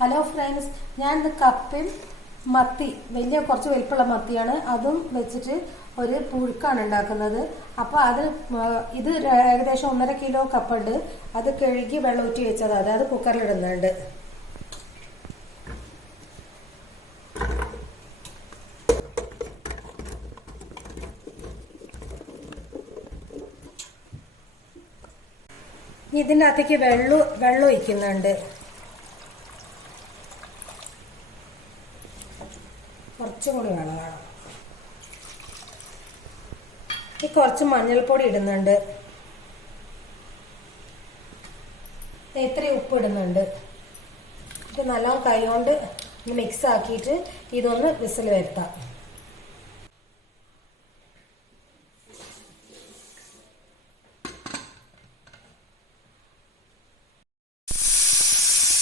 Hello friends ഞാൻ ഇന്ന് കപ്പയും മത്തി വലിയ കുറച്ച് വലിപ്പമുള്ള മത്തിയാണ്. അതും വെച്ചിട്ട് ഒരു പുഴുക്കാണ് ഉണ്ടാക്കുന്നത്. അപ്പോൾ അത് ഇത് ഏകദേശം ഒന്നര കിലോ കപ്പുണ്ട്. അത് കഴുകി വെള്ളം ഊറ്റി വെച്ചത്. അതായത് കുക്കറിലിടുന്നുണ്ട് ഇതിനകത്തേക്ക് വെള്ളം വെള്ളം ഒഴിക്കുന്നുണ്ട്. കുറച്ചും കൂടി വേണം. കാണാം ഈ കുറച്ച് മഞ്ഞൾപ്പൊടി ഇടുന്നുണ്ട്. ഇത്രയും ഉപ്പ് ഇടുന്നുണ്ട്. ഇത് നല്ലോണം കൈ കൊണ്ട് മിക്സ് ആക്കിയിട്ട് ഇതൊന്ന് വിസിൽ വരുത്താം.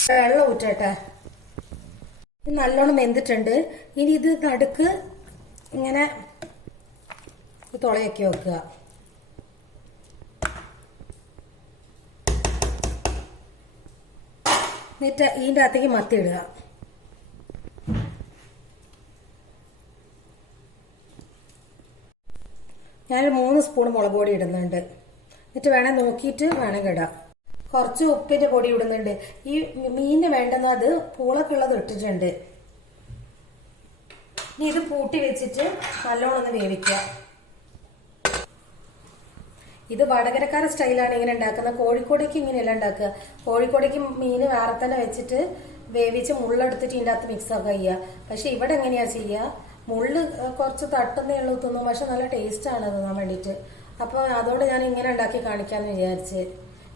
വെള്ളം ഊറ്റട്ടെ. നല്ലോണം വെന്തിട്ടുണ്ട്. ഇനി ഇത് നടുക്ക് ഇങ്ങനെ തുളയൊക്കെ വെക്കുക. എന്നിട്ട് ഇതിന്റെ അകത്തേക്ക് മത്തി ഇടുക. ഞാനൊരു മൂന്ന് സ്പൂൺ മുളക് പൊടി ഇടുന്നുണ്ട്. എന്നിട്ട് വേണേൽ നോക്കിയിട്ട് വേണമെങ്കിൽ ഇടാം. കുറച്ച് ഉപ്പിന്റെ പൊടി ഇടുന്നുണ്ട്. ഈ മീനിന് വേണ്ടുന്ന അത് പൂളൊക്കെ ഉള്ളത് ഇട്ടിട്ടുണ്ട്. ഇനി ഇത് പൂട്ടി വെച്ചിട്ട് നല്ലോണം ഒന്ന് വേവിക്കുക. ഇത് വടകരക്കാര സ്റ്റൈലാണ് ഇങ്ങനെ ഉണ്ടാക്കുന്നത്. കോഴിക്കോടേക്ക് ഇങ്ങനെയല്ല ഉണ്ടാക്കുക. കോഴിക്കോടേക്ക് മീൻ വേറെ തന്നെ വെച്ചിട്ട് വേവിച്ച് മുള്ളെടുത്തിട്ട് ഇതിന്റെ അകത്ത് മിക്സ് ആക്കുക ചെയ്യുക. പക്ഷെ ഇവിടെ എങ്ങനെയാ ചെയ്യുക? മുള്ള് കുറച്ച് തട്ടുന്നേ ഉള്ളൂ തിന്നും. പക്ഷെ നല്ല ടേസ്റ്റ് ആണ് തിന്നാൻ വേണ്ടിയിട്ട്. അപ്പോൾ അതോടെ ഞാൻ ഇങ്ങനെ ഉണ്ടാക്കി കാണിക്കാമെന്ന് വിചാരിച്ച്.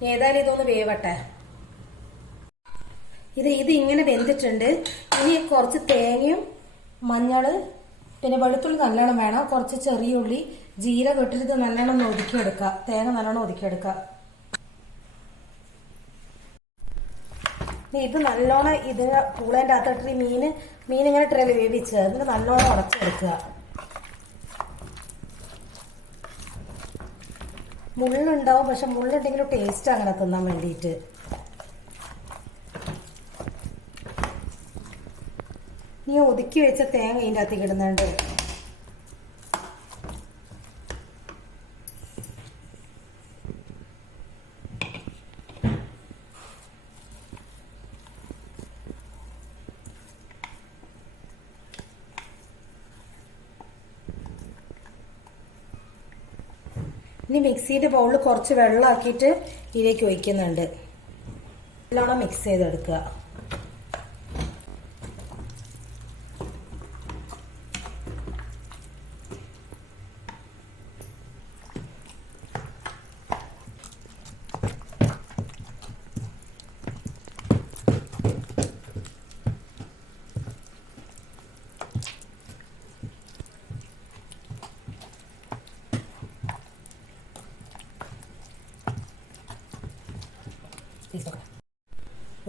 ഏതായാലും ഇതൊന്ന് വേവട്ടെ. ഇത് ഇത് ഇങ്ങനെ വെന്തിട്ടുണ്ട്. ഇനി കുറച്ച് തേങ്ങയും മഞ്ഞൾ പിന്നെ വെളുത്തുള്ളി നല്ലോണം വേണം. കുറച്ച് ചെറിയ ഉള്ളി ജീരകം ഇട്ടിട്ട് നല്ലോണം ഒതുക്കിയെടുക്കുക തേങ്ങ നല്ലോണം ഒതുക്കിയെടുക്കുക ഇത് നല്ലോണം ഇത് പൂളേന്റെ അകത്തിട്ട് മീന് മീൻ ഇങ്ങനെ ട്രേ വേവിച്ച് എന്നിട്ട് നല്ലോണം ഉടച്ചെടുക്കുക. മുള്ളുണ്ടാവും പക്ഷെ മുള്ളുണ്ടെങ്കിലും ടേസ്റ്റ് അങ്ങനെ തിന്നാൻ വേണ്ടിയിട്ട് നീ ഒതുക്കി വെച്ച തേങ്ങ ഇതിന്റെ അകത്തേക്ക് ഇടുന്നുണ്ട് ഇനി മിക്സിയുടെ ബൗളിൽ കുറച്ച് വെള്ളമാക്കിയിട്ട് ഇതിലേക്ക് ഒഴിക്കുന്നുണ്ട്. നല്ലോണം മിക്സ് ചെയ്തെടുക്കുക.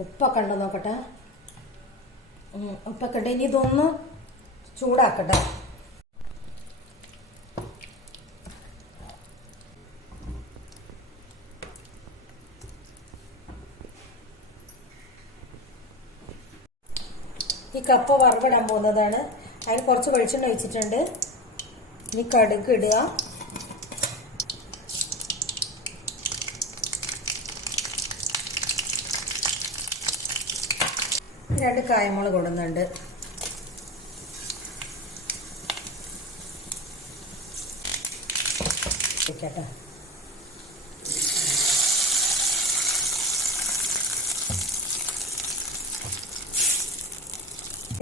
ഉപ്പൊക്കെ ഉണ്ടോ നോക്കട്ടെ? ഉപ്പ ഉപ്പൊക്കെ ഉണ്ട് ഇനി ഇതൊന്ന് ചൂടാക്കട്ടെ. ഈ കപ്പ വറവിടാൻ പോകുന്നതാണ്. അതിന് കുറച്ച് വെളിച്ചെണ്ണ ഒഴിച്ചിട്ടുണ്ട്. ഇനി കടുക് ഇടുക. രണ്ട് കായ്മുളക് കൊടുന്നുണ്ട്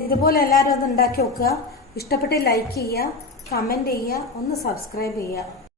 ഇതുപോലെ എല്ലാവരും ഒന്ന് ഉണ്ടാക്കി വെക്കുക ഇഷ്ടപ്പെട്ട് ലൈക്ക് ചെയ്യുക കമന്റ് ചെയ്യുക ഒന്ന് സബ്സ്ക്രൈബ് ചെയ്യുക.